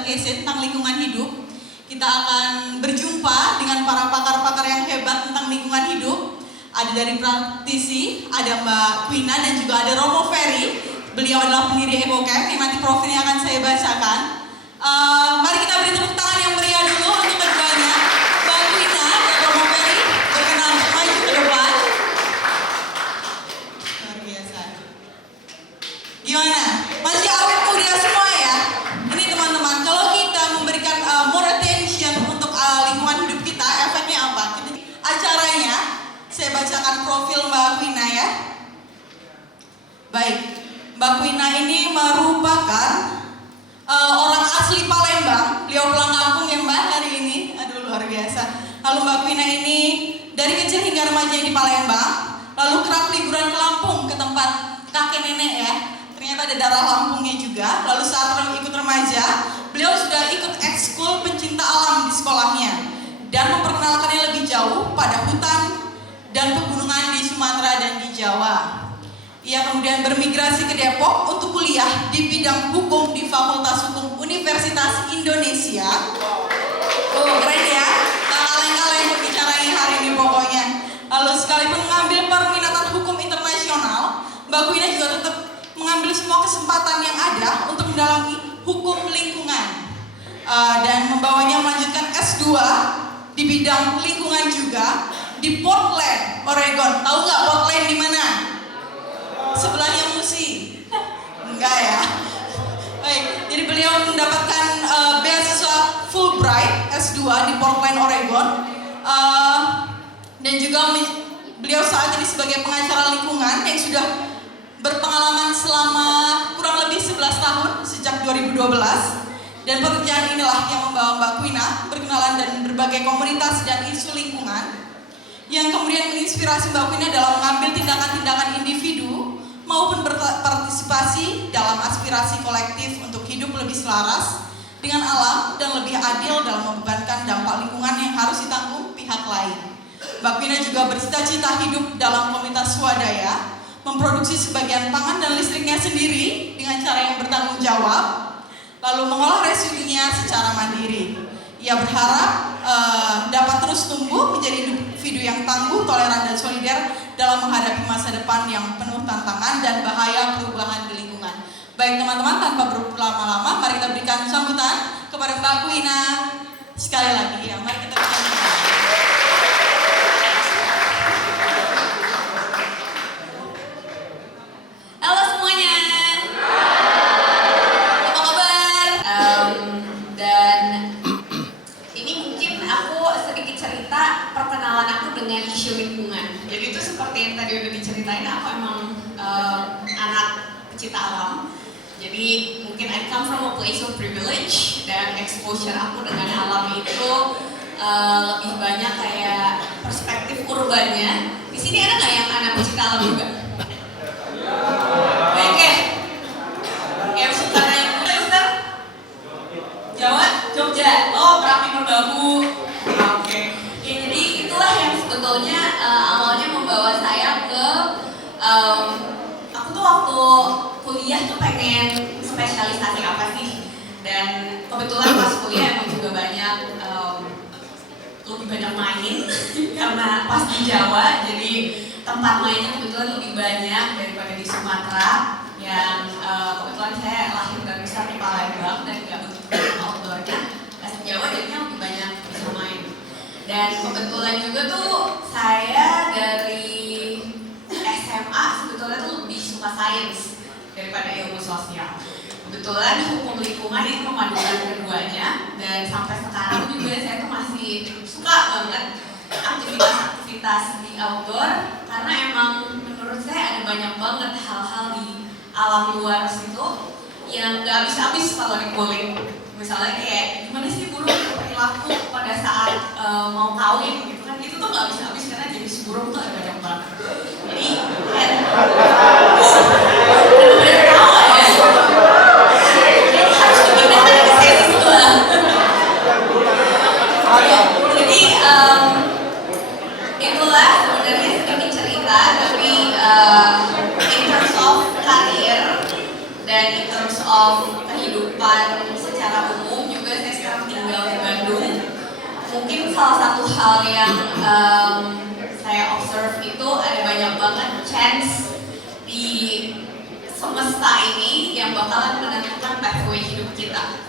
Staycation tentang lingkungan hidup. Kita akan berjumpa dengan para pakar-pakar yang hebat tentang lingkungan hidup. Ada dari praktisi, ada Mbak Quina dan juga ada Romo Ferry. Beliau adalah pendiri EcoCamp yang nanti profilnya akan saya bacakan. Mari kita beri tepuk tangan yang meriah dulu untuk keduanya. Mbak Quina dan Romo Ferry berkenan maju ke depan. Luar biasa. Gimana? Masih awet muda semua ya? Ini teman-teman, kalau kita memberikan more attention untuk lingkungan hidup kita, efeknya apa? Acaranya, saya bacakan profil Mbak Quina ya. Baik, Mbak Quina ini merupakan orang asli Palembang. Beliau pulang kampung ya Mbak hari ini. Aduh luar biasa. Lalu Mbak Quina ini dari kecil hingga remaja di Palembang. Lalu kerap liburan ke Lampung ke tempat kakek nenek ya. Ternyata ada darah Lampungnya juga. Lalu saat ikut remaja, beliau sudah ikut ekskul pencinta alam di sekolahnya dan memperkenalkannya lebih jauh pada hutan dan pegunungan di Sumatera dan di Jawa. Ia kemudian bermigrasi ke Depok untuk kuliah di bidang hukum di Fakultas Hukum Universitas Indonesia. Oh, keren ya, kaleng-kaleng berbicaranya hari ini pokoknya. Lalu sekalipun mengambil perminatan hukum internasional, Mbak Quina juga tetap mengambil semua kesempatan yang ada untuk mendalami hukum lingkungan dan membawanya melanjutkan S2 di bidang lingkungan juga di Portland, Oregon. Tahu nggak Portland di mana? Sebelahnya Musi? Enggak ya. Baik, jadi beliau mendapatkan beasiswa Fulbright S2 di Portland, Oregon, dan juga beliau saat ini sebagai pengacara lingkungan yang sudah berpengalaman selama kurang lebih 11 tahun sejak 2012. Dan pekerjaan inilah yang membawa Mbak Quina berkenalan dan berbagai komunitas dan isu lingkungan yang kemudian menginspirasi Mbak Quina dalam mengambil tindakan-tindakan individu maupun berpartisipasi dalam aspirasi kolektif untuk hidup lebih selaras dengan alam dan lebih adil dalam membebankan dampak lingkungan yang harus ditanggung pihak lain. Mbak Quina juga bercita-cita hidup dalam komunitas swadaya, memproduksi sebagian pangan dan listriknya sendiri dengan cara yang bertanggung jawab, lalu mengolah residunya secara mandiri. Ia berharap dapat terus tumbuh menjadi individu yang tangguh, toleran, dan solider dalam menghadapi masa depan yang penuh tantangan dan bahaya perubahan di lingkungan. Baik teman-teman, tanpa berlama-lama, mari kita berikan sambutan kepada Mbak Quina sekali lagi ya. Mari kita berikan sambutan. Halo semuanya, apa kabar? Dan ini mungkin aku sedikit cerita perkenalan aku dengan isu lingkungan. Jadi itu seperti yang tadi udah diceritain, aku emang anak pecinta alam. Jadi mungkin I come from a place of privilege dan exposure aku dengan alam itu lebih banyak kayak perspektif urbannya. Di sini ada nggak yang anak pecinta alam juga? Oke, yang suka naik Mister Jawa, Jogja, oh Merapi Merbabu. Oke, ya, jadi itulah yang sebetulnya awalnya membawa saya ke aku tuh waktu kuliah tuh pengen spesialisasi apa sih, dan kebetulan pas kuliah emang juga banyak lebih banyak main karena pas di Jawa jadi tempat mainnya kebetulan lebih banyak daripada di Sumatera yang kebetulan saya lahir dan besar di Palembang dan nggak begitu banyak outdoornya. Pas di Jawa jadinya lebih banyak bisa main. Dan kebetulan juga tuh saya dari SMA sebetulnya tuh lebih suka sains daripada ilmu sosial. Kebetulan hukum lingkungan itu memadukan keduanya, dan sampai sekarang juga saya tuh masih suka banget aktivitas-aktivitas di outdoor karena emang menurut saya ada banyak banget hal-hal di alam luar situ yang gak habis-habis kalau dikulik. Misalnya kayak gimana sih burung berperilaku pada saat mau kawin gitu kan, itu tuh gak habis-habis karena jenis burung tuh ada banyak banget. Jadi bener-bener tawa ya. Jadi harus dipindahkan ke sesi sebelah. Jadi itulah sebenarnya sedikit cerita, tapi in terms of karir dan in terms of kehidupan secara umum salah satu hal yang saya observe itu ada banyak banget chance di semesta ini yang bakalan menentukan pathway hidup kita.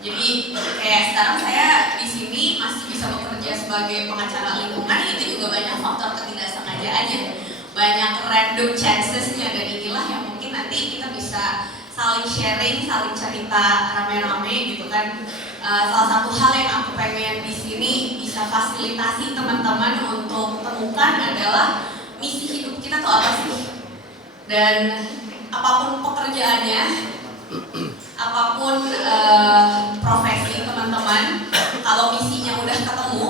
Jadi kayak sekarang saya di sini masih bisa bekerja sebagai pengacara lingkungan, itu juga banyak faktor ketidaksengajaannya, banyak random chancesnya, dan inilah yang mungkin nanti kita bisa saling sharing, saling cerita rame-rame gitu kan. Salah satu hal yang aku pengen di sini bisa fasilitasi teman-teman untuk temukan adalah misi hidup kita tuh apa sih? Dan apapun pekerjaannya, apapun profesi teman-teman, kalau misinya udah ketemu,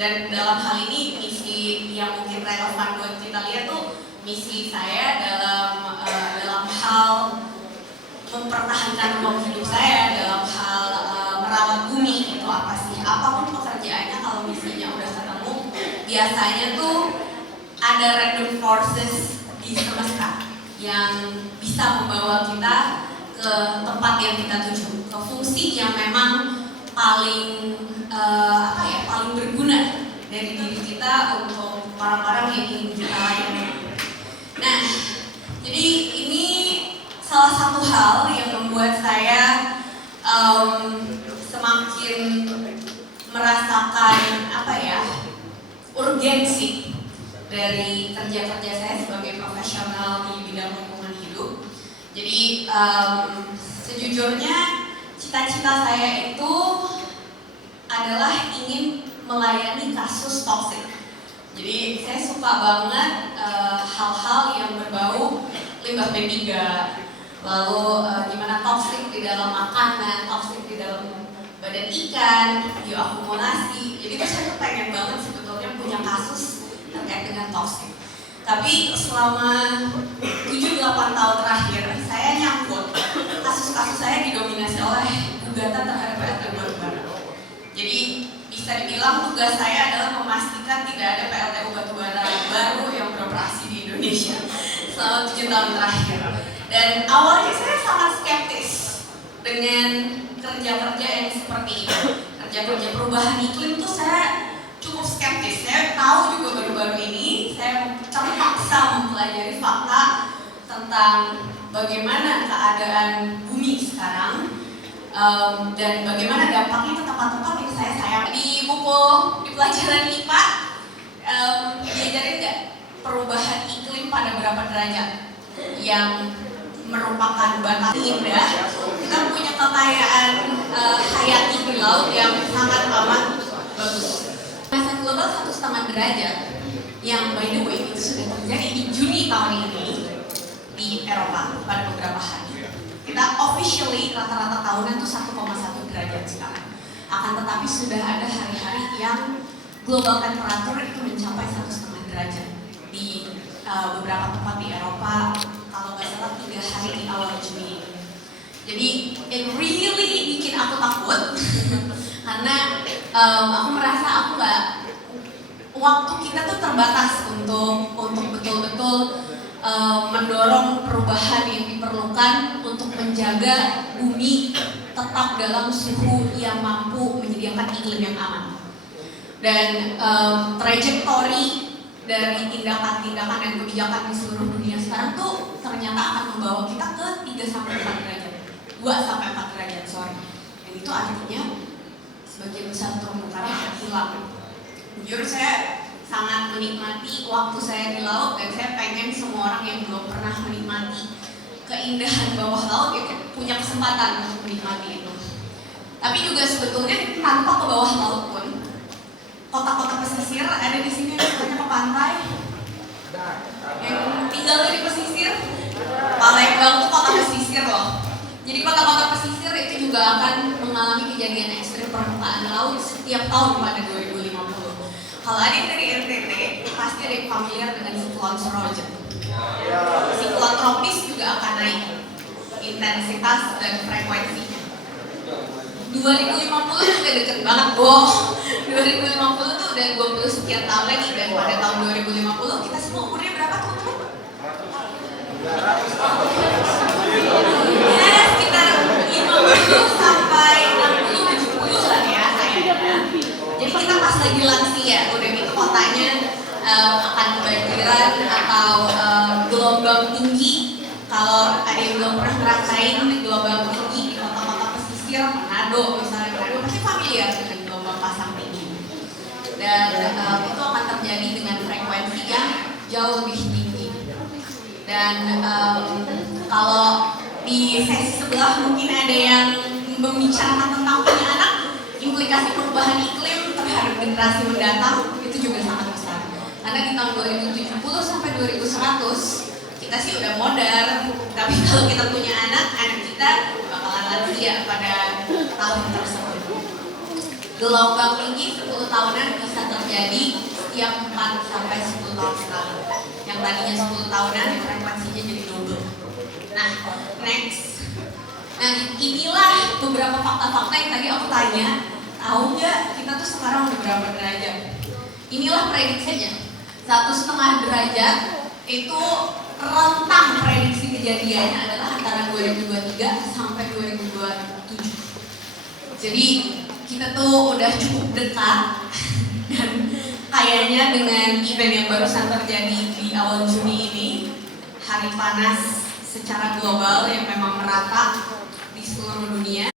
dan dalam hal ini misi yang mungkin relevan buat kita lihat tuh misi saya dalam hal mempertahankan ruang hidup saya, dalam hal merawat bumi itu apa sih? Apapun pekerjaannya, kalau misinya udah ketemu, biasanya tuh ada random forces di semesta yang bisa membawa kita ke tempat yang kita tuju, ke fungsi yang memang paling paling berguna dari diri kita untuk orang-orang yang ingin kita layani. Nah, jadi ini salah satu hal yang membuat saya semakin merasakan urgensi dari kerja-kerja saya sebagai profesional di bidang lingkungan hidup. Jadi sejujurnya cita-cita saya itu adalah ingin melayani kasus toksik. Jadi saya suka banget hal-hal yang berbau limbah B3, lalu gimana toksik di dalam makanan, toksik di dalam badan ikan, bioakumulasi. Jadi saya tuh pengen banget sebetulnya punya kasus terkait dengan toksik. Tapi selama 7-8 tahun terakhir saya nyangkut, kasus-kasus saya didominasi oleh gugatan terhadap PLTU batubara. Jadi bisa dibilang tugas saya adalah memastikan tidak ada PLTU batubara baru yang beroperasi di Indonesia selama 7 tahun terakhir. Dan awalnya saya sangat skeptis dengan kerja-kerja yang seperti ini. Kerja-kerja perubahan iklim tuh saya cukup skeptis. Saya tahu juga baru-baru ini saya terpaksa mempelajari fakta tentang bagaimana keadaan bumi sekarang dan bagaimana dampaknya ke tempat-tempat yang saya sayang. Di buku di pelajaran IPA diajarin nggak perubahan iklim pada berapa derajat yang merupakan batas indah. Kita punya kekayaan hayati di laut yang sangat amat bagus. Pemanasan global 1,5 derajat yang by the way itu sudah terjadi di Juni tahun ini di Eropa pada beberapa hari. Kita officially rata-rata tahunan tuh 1,1 derajat sekarang. Akan tetapi sudah ada hari-hari yang global temperature itu mencapai 1,5 derajat di beberapa tempat di Eropa. Kalau nggak salah 3 hari di awal Juni. Jadi it really bikin aku takut karena aku merasa waktu kita tuh terbatas untuk betul-betul mendorong perubahan yang diperlukan untuk menjaga bumi tetap dalam suhu yang mampu menyediakan iklim yang aman. Dan trajektori dari tindakan-tindakan dan kebijakan di seluruh dunia sekarang tuh ternyata akan membawa kita ke 3-4 derajat, 2-4 derajat, sorry. Dan itu artinya sebagian besar terumbu karang akan hilang. Jujur saya sangat menikmati waktu saya di laut dan saya pengen semua orang yang belum pernah menikmati keindahan bawah laut itu punya kesempatan untuk menikmati itu. Tapi juga sebetulnya tanpa ke bawah laut pun kota-kota pesisir ada di sini, banyak ke pantai yang tinggalnya di pesisir. Palembang tuh kota pesisir loh. Jadi kota-kota pesisir itu juga akan mengalami kejadian ekstrim permukaan laut setiap tahun pada 2050. Kalau ada yang dari NTT pasti ada yang familiar dengan siklon Seroja. Siklon tropis juga akan naik intensitas dan frekuensinya. 2050 udah deket banget, 2050 tuh udah 20 sekian tahun lagi, dan pada tahun 2050 kita semua umurnya berapa teman-teman? Ya sekitar 50 sampai 60-70 lah ya kayaknya. Jadi kita pasti lagi lansia, UNEM itu kotanya akan kebanjiran atau gelombang tinggi. Kalau ada yang belum pernah ngerasain gelombang tinggi di kota-kota pesisir, Manado misalnya, Manado pasti familiar dengan gelombang pasang tinggi. Dan itu akan terjadi dengan frekuensi yang jauh lebih tinggi. Dan kalau di sesi sebelah mungkin ada yang membicarakan tentang punya anak, implikasi perubahan iklim terhadap generasi mendatang itu juga sangat besar. Karena di tahun 2070 sampai 2100 kita sih udah modern, tapi kalau kita punya anak kita bakalan lansia pada tahun tersebut. Gelombang tinggi 10 tahunan bisa terjadi setiap 4 sampai 10 tahun sekali. Yang tadinya 10 tahunan frekuensinya jadi double. Nah, next. Nah, inilah beberapa fakta-fakta yang tadi aku tanya. Tahu nggak kita tuh sekarang udah berapa derajat? Inilah prediksinya. 1,5 derajat itu rentang prediksi kejadiannya adalah antara 2023 sampai 2027. Jadi kita tuh udah cukup dekat dan kayaknya dengan event yang barusan terjadi di awal Juni ini, hari panas secara global yang memang merata di seluruh dunia.